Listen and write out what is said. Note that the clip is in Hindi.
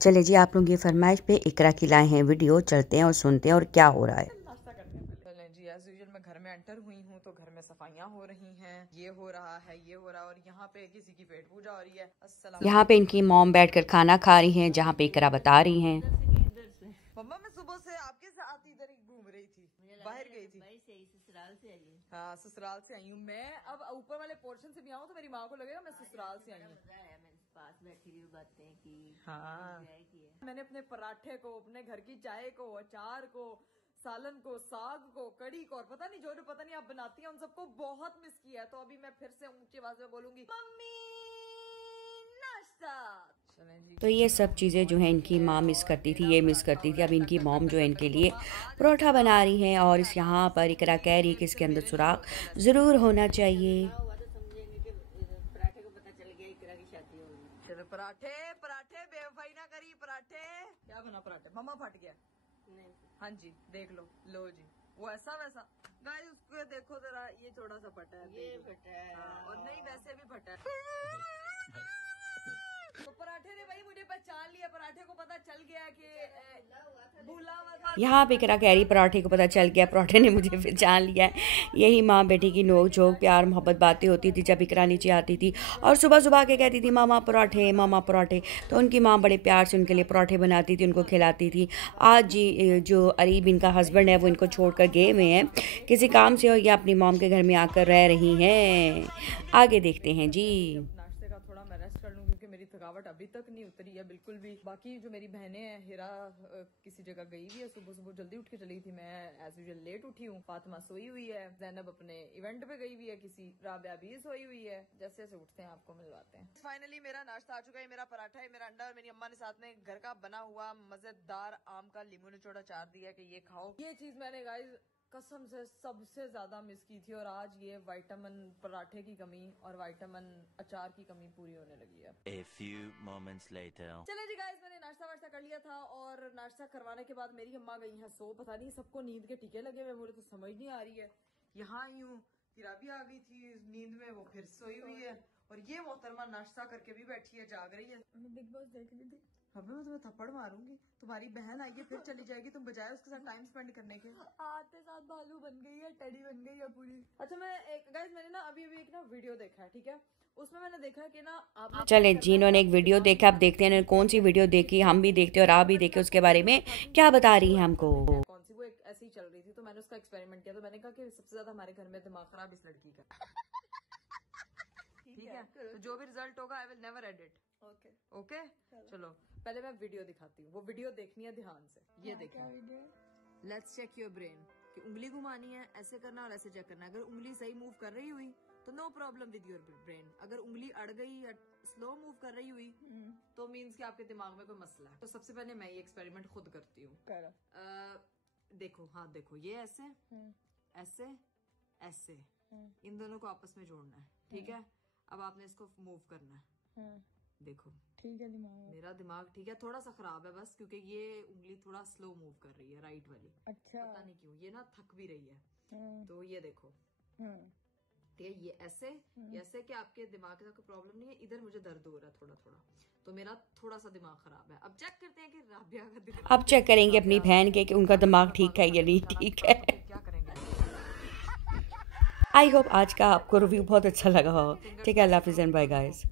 चले जी, आप लोग ये फरमाइश पे इकरा की लाए हैं वीडियो, चलते हैं और सुनते हैं और क्या हो रहा है। चलें जी, एज यूजुअल मैं घर में एंटर हुई हूँ तो घर में सफाइयाँ हो रही हैं, ये हो रहा है, ये हो रहा है, और यहाँ पे किसी की पेट पूजा हो रही है। अस्सलाम। यहाँ पे इनकी मॉम बैठकर खाना खा रही हैं, जहाँ पे इकरा बता रही हैं। मम्मा मैं सुबह से आपके साथ इधर ही घूम रही थी, बाहर गई थी। ससुराल से आई हूँ। हाँ, ससुराल से आई हूँ मैं। अब ऊपर वाले पोर्शन से भी आऊँ तो मेरी माँ को लगेगा मैं ससुराल से आई हूँ। पास बैठी हुई बातें की। हाँ, मैंने अपने पराठे को, अपने घर की चाय को, अचार को, सालन को, साग को, कड़ी को, और पता नहीं जो पता नहीं आप बनाती हैं, उन सबको बहुत मिस किया है। तो अभी मैं फिर से ऊंची आवाज में बोलूंगी, मम्मी नाश्ता। तो ये सब चीज़ें जो है इनकी माँ मिस करती थी, ये मिस करती थी। अब इनकी मॉम जो है इनके लिए परोठा बना रही हैं और इस यहाँ पर इकरा कह रही है कि इसके अंदर सुराख ज़रूर होना चाहिए। पराठे पराठे बेवफाई ना करी। पराठे क्या बना? पराठे मम्मा फट गया। हाँ जी, देख लो, लो जी, वो ऐसा वैसा। गाइस उसको देखो जरा, ये थोड़ा सा फटा है, ये फटा है। और नहीं वैसे भी फटा है। तो पराठे ने भाई मुझे पहचान लिया, पराठे को पता चल गया कि भूला हुआ था। यहाँ पे इकरा कह रही पराठे को पता चल गया, पराठे ने मुझे पहचान लिया है। यही माँ बेटी की नोक झोंक, प्यार मोहब्बत बातें होती थी जब इकरा नीचे आती थी और सुबह सुबह के कहती थी मामा पराठे, मामा पराठे। तो उनकी माँ बड़े प्यार से उनके लिए पराठे बनाती थी, उनको खिलाती थी। आज जी जो अरीब इनका हस्बैंड है वो इनको छोड़कर गए हुए हैं किसी काम से, और ये अपनी मॉम के घर में आकर रह रही हैं। आगे देखते हैं जी। नाश्ते का थोड़ा मैं रेस्ट कर लूँ क्योंकि मेरी थकावट अभी तक नहीं उतरी है बिल्कुल भी। बाकी जो मेरी बहनें हैं, हिरा किसी जगह गई हुई है, सुबह सुबह जल्दी उठ के चली थी। मैं एज यूजुअल लेट उठी हूँ। फातिमा सोई हुई है, ज़ैनब अपने इवेंट पे गई हुई है किसी, राबिया भी सोई हुई है। जैसे जैसे उठते हैं आपको मिलवाते हैं। फाइनली मेरा नाश्ता आ चुका है। मेरा पराठा है, मेरा अंडा, और मेरी अम्मा ने साथ में घर का बना हुआ मजेदार आम का लीमू निचोड़ा चार दिया कि ये खाओ। ये चीज मैंने गाइस कसम से सबसे ज्यादा मिस की थी, और आज ये विटामिन पराठे की कमी और विटामिन अचार की कमी पूरी होने लगी है। A few moments later. चले जी गाइस, मैंने नाश्ता वाश्ता कर लिया था, और नाश्ता करवाने के बाद मेरी अम्मा गई हैं सो। पता नहीं सबको नींद के टीके लगे हुए, मुझे तो समझ नहीं आ रही है। यहाँ आई हूँ, किराबी आ गई थी नींद में, वो फिर सोई हुई है, और ये मोहतरमा नाश्ता करके भी बैठी है, जाग रही है। बिग बॉस देख रही थी। अबे मैं तुम्हें थप्पड़ मारूंगी। तुम्हारी बहन आई है फिर चली जाएगी, तुम बजाय उसके साथ टाइम स्पेंड करने के। आते साथ भालू बन गई है, टेडी बन गई है पूरी। अच्छा मैं गाइस मैंने ना अभी एक ना वीडियो देखा है, ठीक है, उसमें मैंने देखा कि ना आप चले जी, इन्होंने एक वीडियो देखा, अब देखते हैं कौन सी वीडियो देखी, हम भी देखते हैं और आप भी देखें उसके बारे में क्या बता रही है हमको। कौन सी, वो एक ऐसी ही चल रही थी, तो मैंने उसका एक्सपेरिमेंट किया। तो मैंने कहा कि सबसे ज्यादा हमारे घर में दिमाग खराब इस लड़की का। ठीक है, तो जो भी रिजल्ट होगा I will never edit. Okay okay, चलो पहले मैं वीडियो दिखाती हूँ। वो वीडियो देखनी है ध्यान से। ये देखिए, लेट्स चेक योर ब्रेन कि उंगली घुमानी है, ऐसे करना और ऐसे चेक करना है। अगर उंगली सही मूव कर रही हुई तो no problem with your brain. अगर उंगली अड़ गई या स्लो मूव कर रही हुई तो मीन्स कि आपके दिमाग में कोई मसला है। तो सबसे पहले मैं ये एक्सपेरिमेंट खुद करती हूँ। देखो, हाँ देखो, ये ऐसे ऐसे ऐसे इन दोनों को आपस में जोड़ना है, ठीक है। अब आपने इसको मूव करना है। देखो ठीक है, मेरा दिमाग ठीक है, थोड़ा सा खराब है बस क्योंकि ये उंगली थोड़ा स्लो मूव कर रही है, राइट वाली। अच्छा, पता नहीं क्यों ये ना थक भी रही है। तो ये देखो, ठीक है, ये ऐसे कि आपके दिमाग का कोई प्रॉब्लम नहीं है। इधर मुझे दर्द हो रहा है थोड़ा थोड़ा, तो मेरा थोड़ा सा दिमाग खराब है। अब चेक करते हैं कि राबिया का दिमाग, अब चेक करेंगे अपनी बहन के कि उनका दिमाग ठीक है या नहीं ठीक है। क्या करेंगे। आई होप आज का आपको रिव्यू बहुत अच्छा लगा हो। ठीक है, अल्लाह हाफिज़ एंड बाय गाइस।